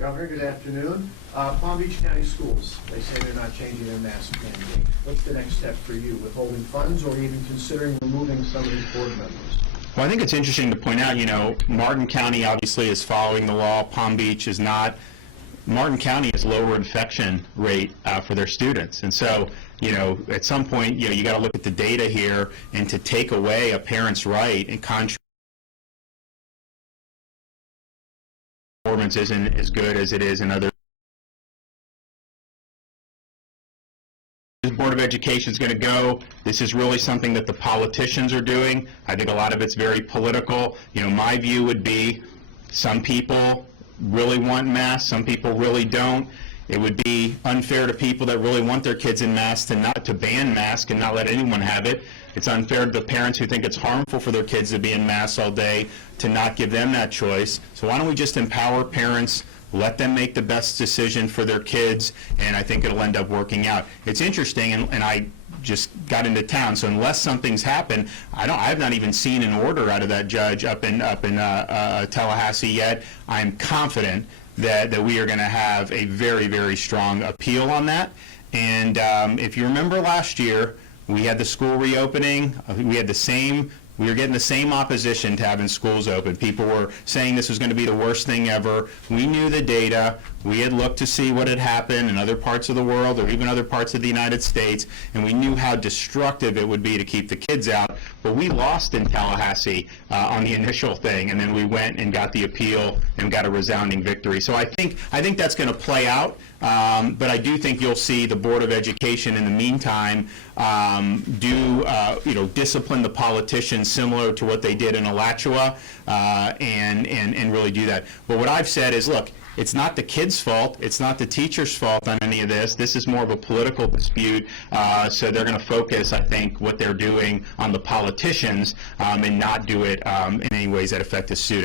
Governor, good afternoon. Palm Beach County Schools, they say they're not changing their mask mandate. What's the next step for you? Withholding funds or even considering removing some of these board members? Well, I think it's interesting to point out, Martin County obviously is following the law. Palm Beach is not. Martin County has lower infection rate for their students. And so, at some point, you got to look at the data here, and to take away a parent's right and performance isn't as good as it is in other. This Board of Education is going to go. This is really something that the politicians are doing. I think a lot of it's very political. My view would be some people really want masks, some people really don't. It would be unfair to people that really want their kids in masks to ban masks and not let anyone have it. It's unfair to the parents who think it's harmful for their kids to be in masks all day to not give them that choice. So why don't we just empower parents, let them make the best decision for their kids, and I think it'll end up working out. It's interesting, and I just got into town, so unless something's happened, I have not even seen an order out of that judge up in Tallahassee yet. I'm confident that we are going to have a very, very strong appeal on that. And if you remember last year, we had the school reopening. We were getting the same opposition to having schools open. People were saying this was going to be the worst thing ever. We knew the data. We had looked to see what had happened in other parts of the world or even other parts of the United States, and we knew how destructive it would be to keep the kids out. But we lost in Tallahassee on the initial thing, and then we went and got the appeal and got a resounding victory. So I think that's going to play out, but I do think you'll see the Board of Education in the meantime discipline the politicians similar to what they did in Alachua, and really do that. But what I've said is, look, it's not the kids' fault. It's not the teachers' fault on any of this. This is more of a political dispute. So they're going to focus, I think, what they're doing on the politicians and not do it in any ways that affect the students.